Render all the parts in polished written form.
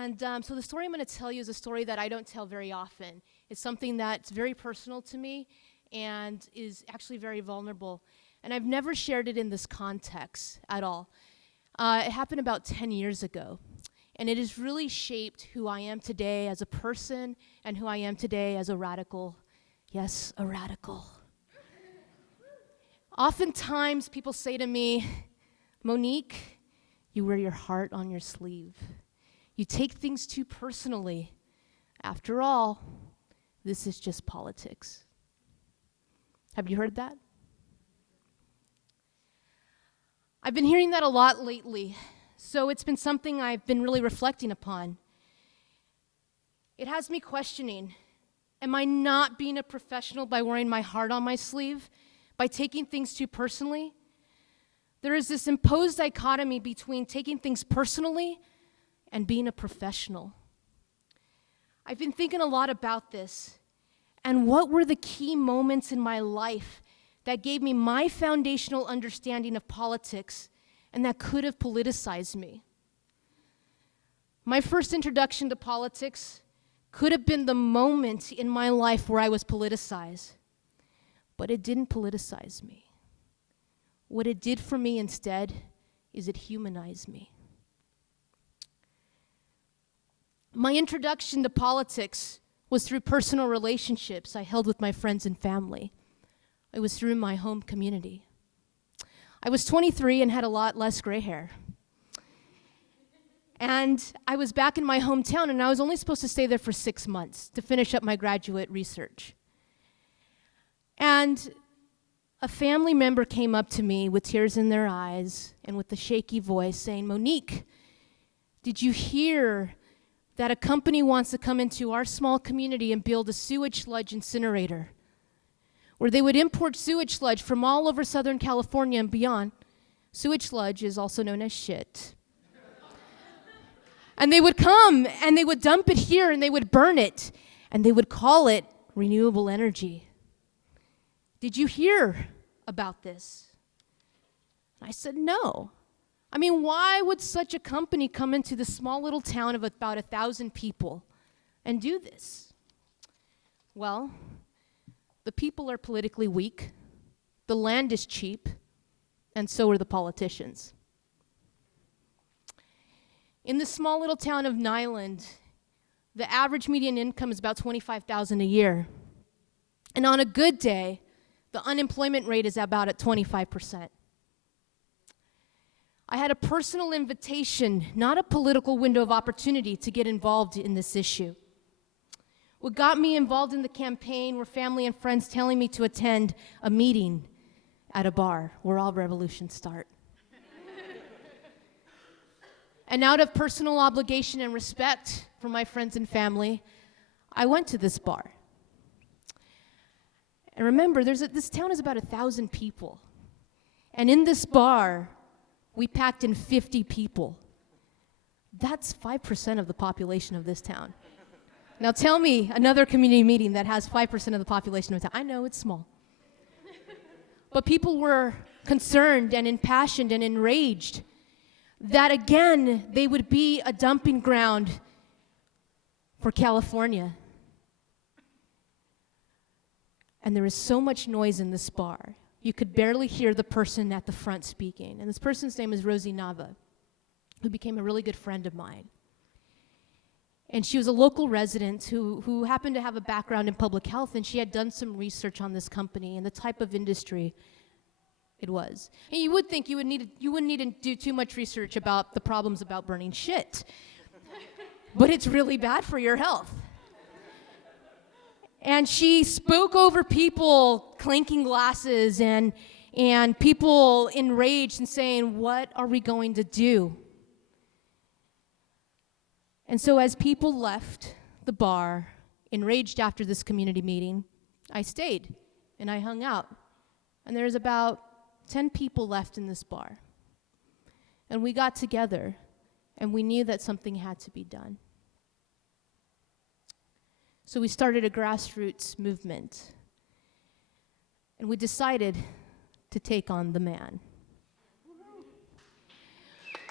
And so the story I'm going to tell you is a story that I don't tell very often. It's something that's very personal to me and is actually very vulnerable. And I've never shared it in this context at all. It happened about 10 years ago. And it has really shaped who I am today as a person and who I am today as a radical. Yes, a radical. Oftentimes people say to me, Monique, you wear your heart on your sleeve. You take things too personally. After all, this is just politics. Have you heard that? I've been hearing that a lot lately, so it's been something I've been really reflecting upon. It has me questioning, am I not being a professional by wearing my heart on my sleeve, by taking things too personally? There is this imposed dichotomy between taking things personally and being a professional. I've been thinking a lot about this, and what were the key moments in my life that gave me my foundational understanding of politics and that could have politicized me. My first introduction to politics could have been the moment in my life where I was politicized, but it didn't politicize me. What it did for me instead is it humanized me. My introduction to politics was through personal relationships I held with my friends and family. It was through my home community. I was 23 and had a lot less gray hair. And I was back in my hometown, and I was only supposed to stay there for 6 months to finish up my graduate research. And a family member came up to me with tears in their eyes and with a shaky voice saying, Monique, did you hear that a company wants to come into our small community and build a sewage sludge incinerator, where they would import sewage sludge from all over Southern California and beyond? Sewage sludge is also known as shit. And they would come and they would dump it here and they would burn it and they would call it renewable energy. Did you hear about this? I said, no. I mean, why would such a company come into this small little town of about 1,000 people and do this? Well, the people are politically weak, the land is cheap, and so are the politicians. In this small little town of Nyland, the average median income is about $25,000 a year. And on a good day, the unemployment rate is about at 25%. I had a personal invitation, not a political window of opportunity, to get involved in this issue. What got me involved in the campaign were family and friends telling me to attend a meeting at a bar where all revolutions start. And out of personal obligation and respect for my friends and family, I went to this bar. And remember, this town is about 1,000 people. And in this bar, we packed in 50 people. That's 5% of the population of this town. Now tell me another community meeting that has 5% of the population of the town. I know it's small. But people were concerned and impassioned and enraged that again, they would be a dumping ground for California. And there is so much noise in this bar. You could barely hear the person at the front speaking. And this person's name is Rosie Nava, who became a really good friend of mine. And she was a local resident who happened to have a background in public health, and she had done some research on this company and the type of industry it was. And you would think you wouldn't need to do too much research about the problems about burning shit. But it's really bad for your health. And she spoke over people clanking glasses and people enraged and saying, what are we going to do? And so as people left the bar, enraged after this community meeting, I stayed and I hung out. And there's about 10 people left in this bar. And we got together and we knew that something had to be done. So we started a grassroots movement. And we decided to take on the man.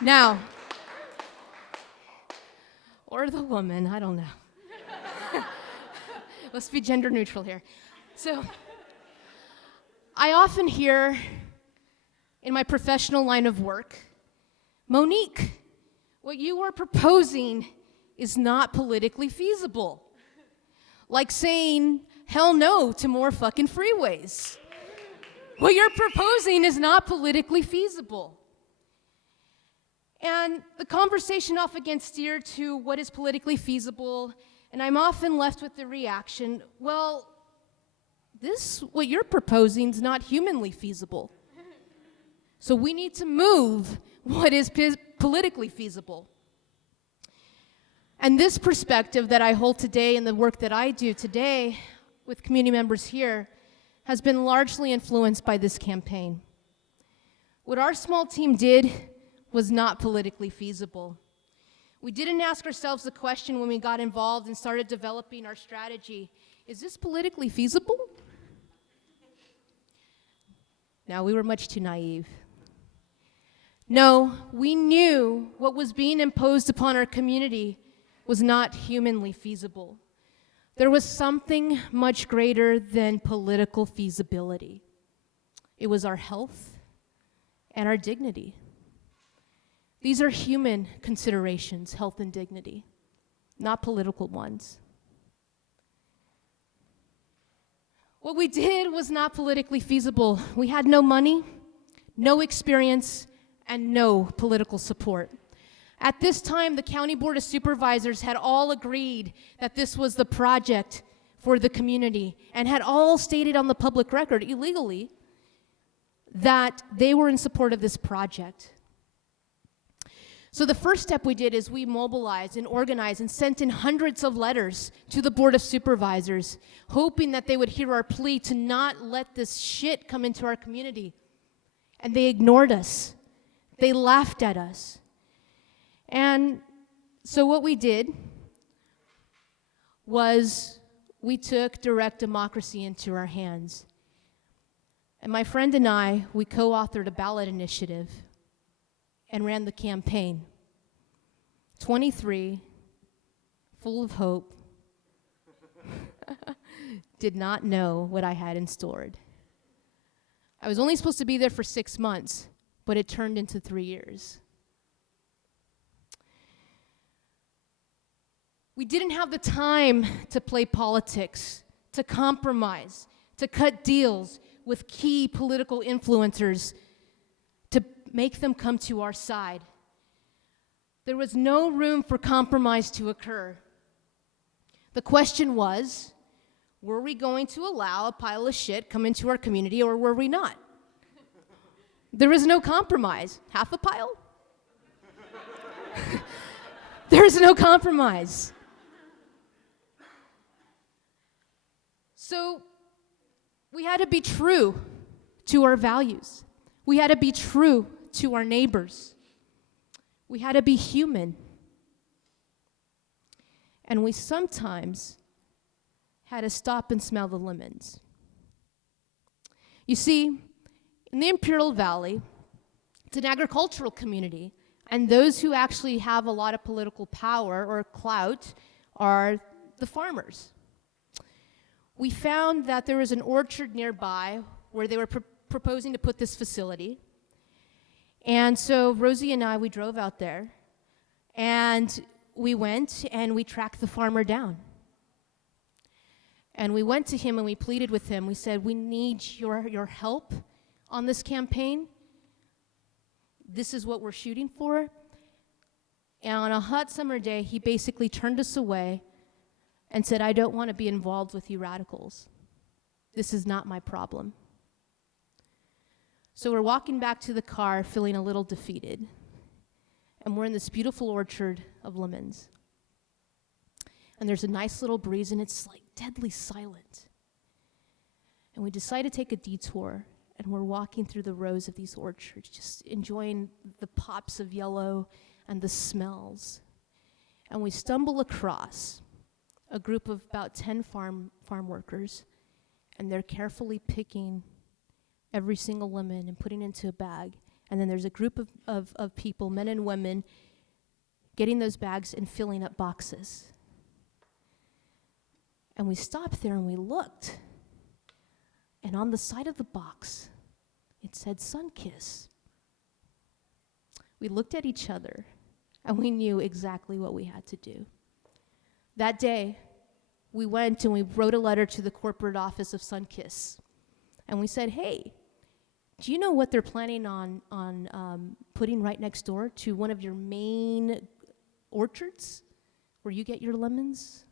Now, or the woman, I don't know. Let's be gender neutral here. So, I often hear in my professional line of work, Monique, what you are proposing is not politically feasible. Like saying, hell no to more fucking freeways. What you're proposing is not politically feasible. And the conversation often gets steered to what is politically feasible, and I'm often left with the reaction, well, what you're proposing is not humanly feasible. So we need to move what is politically feasible. And this perspective that I hold today and the work that I do today with community members here has been largely influenced by this campaign. What our small team did was not politically feasible. We didn't ask ourselves the question when we got involved and started developing our strategy, is this politically feasible? No, we were much too naive. No, we knew what was being imposed upon our community was not humanly feasible. There was something much greater than political feasibility. It was our health and our dignity. These are human considerations, health and dignity, not political ones. What we did was not politically feasible. We had no money, no experience, and no political support. At this time, the County Board of Supervisors had all agreed that this was the project for the community and had all stated on the public record, illegally, that they were in support of this project. So the first step we did is we mobilized and organized and sent in hundreds of letters to the Board of Supervisors, hoping that they would hear our plea to not let this shit come into our community. And they ignored us. They laughed at us. And so what we did was we took direct democracy into our hands. And my friend and I, we co-authored a ballot initiative and ran the campaign. 23, full of hope, did not know what I had in store. I was only supposed to be there for 6 months, but it turned into 3 years. We didn't have the time to play politics, to compromise, to cut deals with key political influencers, to make them come to our side. There was no room for compromise to occur. The question was, were we going to allow a pile of shit come into our community or were we not? There was no compromise. Half a pile? There is no compromise. So we had to be true to our values. We had to be true to our neighbors. We had to be human. And we sometimes had to stop and smell the lemons. You see, in the Imperial Valley, it's an agricultural community, and those who actually have a lot of political power or clout are the farmers. We found that there was an orchard nearby where they were proposing to put this facility. And so Rosie and I, we drove out there, and we went and we tracked the farmer down. And we went to him and we pleaded with him. We said, we need your help on this campaign. This is what we're shooting for. And on a hot summer day, he basically turned us away and said, I don't want to be involved with you radicals. This is not my problem. So we're walking back to the car feeling a little defeated. And we're in this beautiful orchard of lemons. And there's a nice little breeze and it's like deadly silent. And we decide to take a detour and we're walking through the rows of these orchards, just enjoying the pops of yellow and the smells. And we stumble across a group of about 10 farm workers, and they're carefully picking every single lemon and putting it into a bag. And then there's a group of people, men and women, getting those bags and filling up boxes. And we stopped there and we looked. And on the side of the box, it said Sunkiss. We looked at each other and we knew exactly what we had to do. That day, we went and we wrote a letter to the corporate office of Sunkiss. And we said, hey, do you know what they're planning on putting right next door to one of your main orchards where you get your lemons?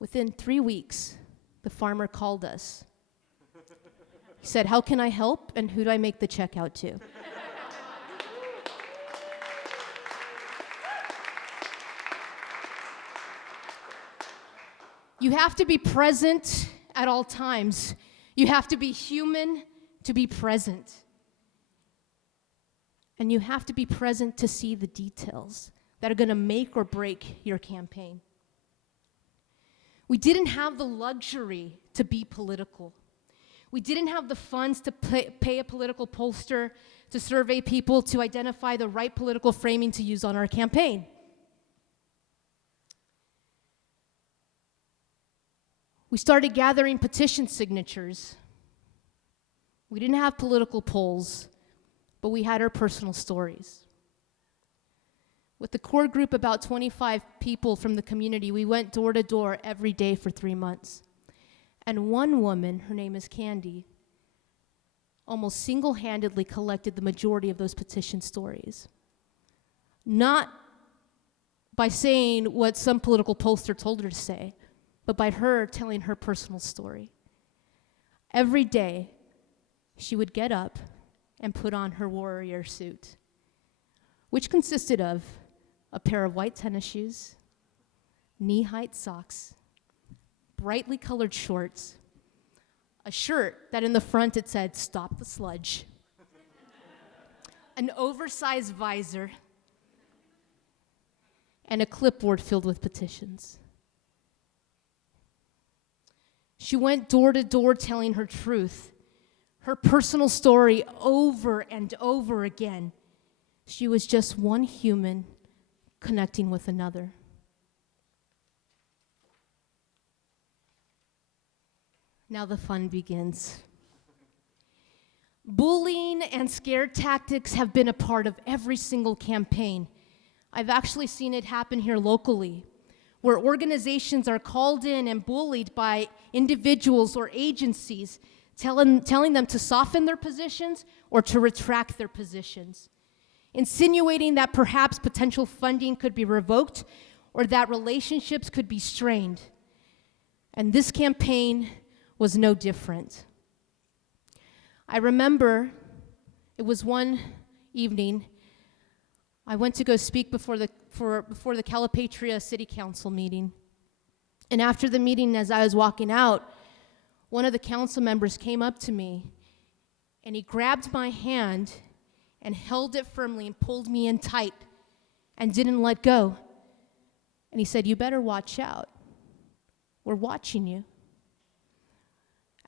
Within 3 weeks, the farmer called us. He said, how can I help and who do I make the check out to? You have to be present at all times. You have to be human to be present. And you have to be present to see the details that are going to make or break your campaign. We didn't have the luxury to be political. We didn't have the funds to pay a political pollster to survey people to identify the right political framing to use on our campaign. We started gathering petition signatures. We didn't have political polls, but we had our personal stories. With the core group, about 25 people from the community, we went door to door every day for 3 months. And one woman, her name is Candy, almost single-handedly collected the majority of those petition stories. Not by saying what some political pollster told her to say, but by her telling her personal story. Every day, she would get up and put on her warrior suit, which consisted of a pair of white tennis shoes, knee-height socks, brightly colored shorts, a shirt that in the front it said, "Stop the sludge," an oversized visor, and a clipboard filled with petitions. She went door to door telling her truth, her personal story over and over again. She was just one human connecting with another. Now the fun begins. Bullying and scare tactics have been a part of every single campaign. I've actually seen it happen here locally, where organizations are called in and bullied by individuals or agencies, telling them to soften their positions or to retract their positions, insinuating that perhaps potential funding could be revoked or that relationships could be strained. And this campaign was no different. I remember it was one evening I went to go speak before the Calipatria City Council meeting. And after the meeting, as I was walking out, one of the council members came up to me and he grabbed my hand and held it firmly and pulled me in tight and didn't let go. And he said, "You better watch out. We're watching you.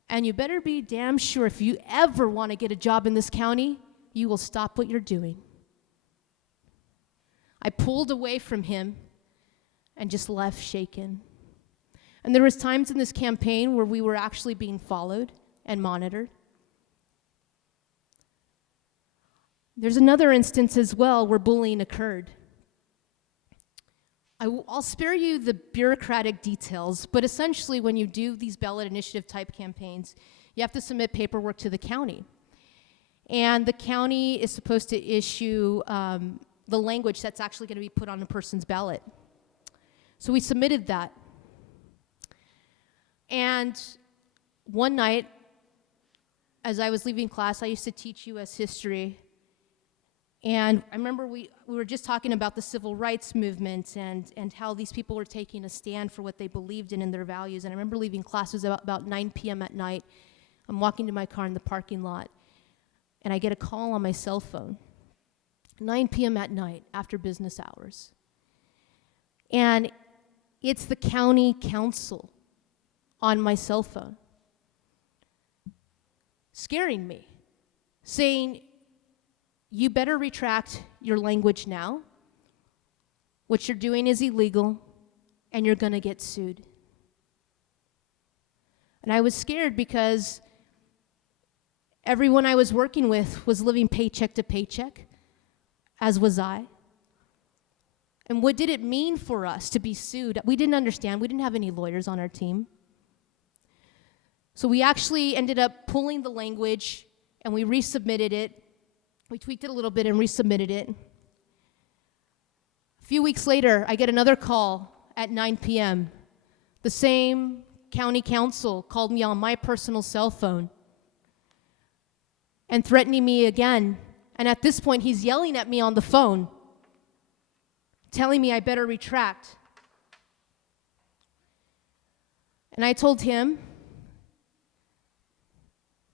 And you better be damn sure if you ever want to get a job in this county, you will stop what you're doing." I pulled away from him and just left shaken. And there was times in this campaign where we were actually being followed and monitored. There's another instance as well where bullying occurred. I'll spare you the bureaucratic details, but essentially when you do these ballot initiative type campaigns, you have to submit paperwork to the county. And the county is supposed to issue the language that's actually going to be put on a person's ballot. So we submitted that. And one night, as I was leaving class, I used to teach U.S. history. And I remember we were just talking about the civil rights movement and how these people were taking a stand for what they believed in and their values. And I remember leaving class, it was about 9 p.m. at night. I'm walking to my car in the parking lot, and I get a call on my cell phone. 9 p.m. at night, after business hours. And it's the county council on my cell phone, scaring me, saying, you better retract your language now. What you're doing is illegal, and you're going to get sued. And I was scared because everyone I was working with was living paycheck to paycheck, as was I. And what did it mean for us to be sued? We didn't understand. We didn't have any lawyers on our team. So we actually ended up pulling the language, and we resubmitted it. We tweaked it a little bit and resubmitted it. A few weeks later, I get another call at 9 p.m. The same county council called me on my personal cell phone and threatening me again. And at this point, he's yelling at me on the phone, telling me I better retract. And I told him,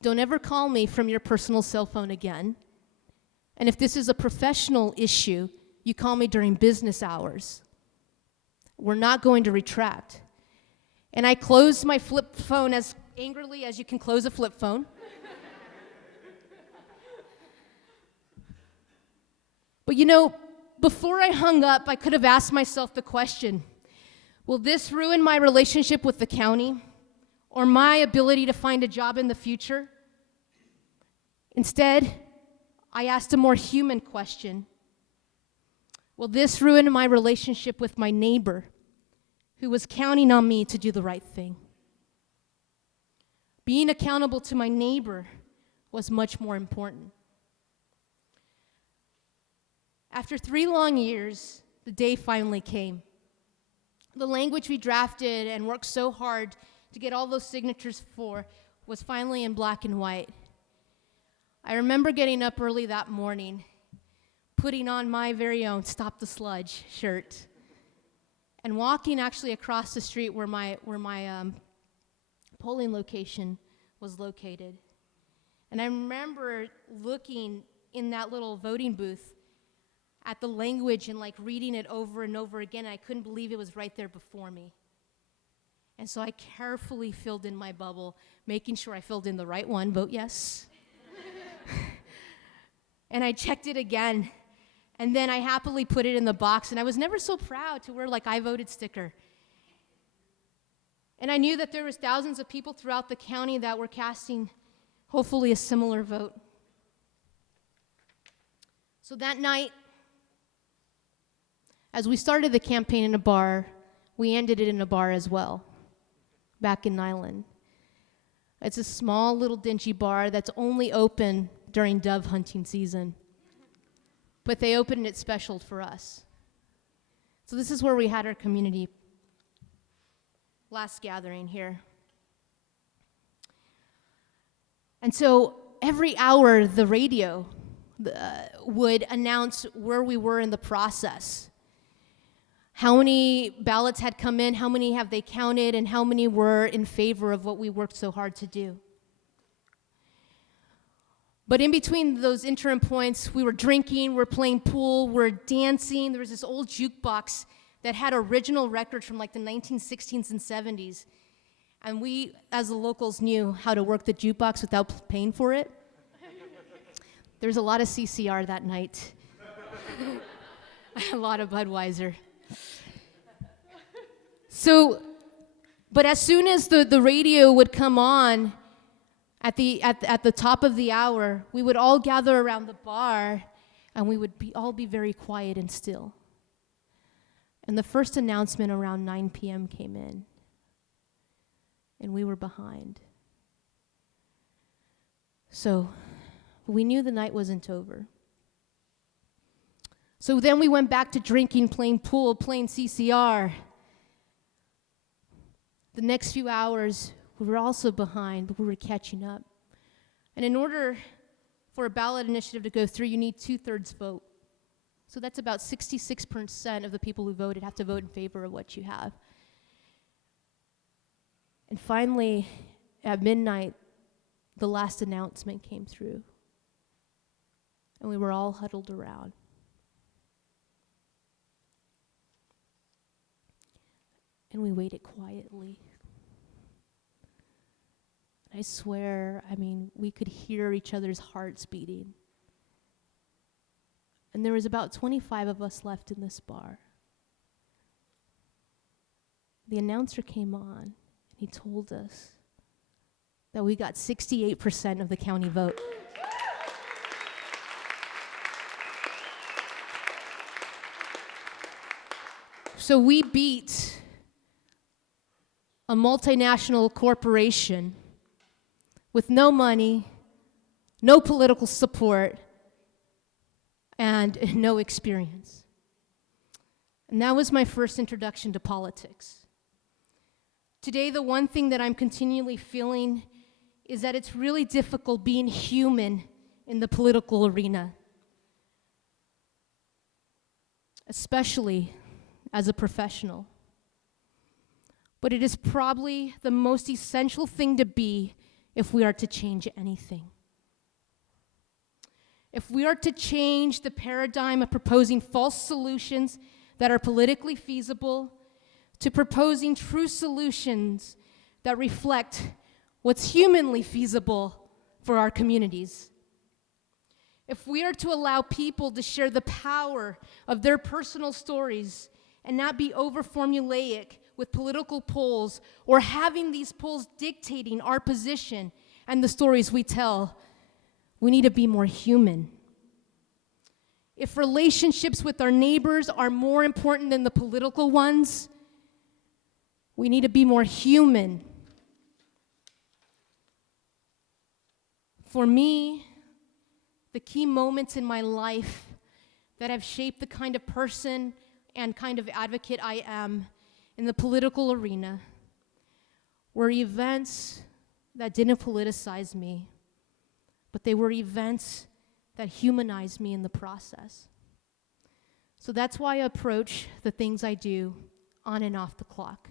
don't ever call me from your personal cell phone again. And if this is a professional issue, you call me during business hours. We're not going to retract. And I closed my flip phone as angrily as you can close a flip phone. But before I hung up, I could have asked myself the question, will this ruin my relationship with the county or my ability to find a job in the future? Instead, I asked a more human question. Will this ruin my relationship with my neighbor who was counting on me to do the right thing? Being accountable to my neighbor was much more important. After 3 long years, the day finally came. The language we drafted and worked so hard to get all those signatures for was finally in black and white. I remember getting up early that morning, putting on my very own Stop the Sludge shirt, and walking actually across the street where my polling location was located. And I remember looking in that little voting booth at the language and reading it over and over again. I couldn't believe it was right there before me. And so I carefully filled in my bubble, making sure I filled in the right one, vote yes. And I checked it again. And then I happily put it in the box, and I was never so proud to wear I voted sticker. And I knew that there was thousands of people throughout the county that were casting, hopefully, a similar vote. So that night, as we started the campaign in a bar, we ended it in a bar as well, back in Nyland. It's a small little dingy bar that's only open during dove hunting season. But they opened it special for us. So this is where we had our community last gathering here. And so every hour, the radio would announce where we were in the process. How many ballots had come in, how many have they counted, and how many were in favor of what we worked so hard to do. But in between those interim points, we were drinking, we were playing pool, we were dancing. There was this old jukebox that had original records from the 1960s and 70s. And we, as the locals, knew how to work the jukebox without paying for it. There was a lot of CCR that night. A lot of Budweiser. So, but as soon as the radio would come on, at the top of the hour, we would all gather around the bar, and we would all be very quiet and still. And the first announcement around 9 p.m. came in, and we were behind. So we knew the night wasn't over. So then we went back to drinking, playing pool, playing CCR. The next few hours, we were also behind, but we were catching up. And in order for a ballot initiative to go through, you need 2/3 vote. So that's about 66% of the people who voted have to vote in favor of what you have. And finally, at midnight, the last announcement came through. And we were all huddled around. And we waited quietly. I swear, we could hear each other's hearts beating. And there was about 25 of us left in this bar. The announcer came on, and he told us that we got 68% of the county vote. So we beat a multinational corporation with no money, no political support, and no experience. And that was my first introduction to politics. Today, the one thing that I'm continually feeling is that it's really difficult being human in the political arena, especially as a professional. But it is probably the most essential thing to be if we are to change anything. If we are to change the paradigm of proposing false solutions that are politically feasible to proposing true solutions that reflect what's humanly feasible for our communities. If we are to allow people to share the power of their personal stories and not be over-formulaic with political polls or having these polls dictating our position and the stories we tell, we need to be more human. If relationships with our neighbors are more important than the political ones, we need to be more human. For me, the key moments in my life that have shaped the kind of person and kind of advocate I am in the political arena were events that didn't politicize me, but they were events that humanized me in the process. So that's why I approach the things I do on and off the clock,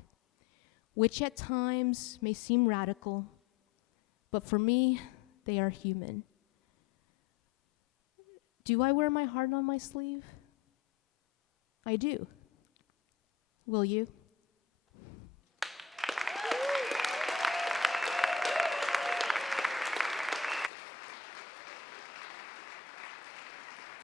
which at times may seem radical, but for me, they are human. Do I wear my heart on my sleeve? I do. Will you?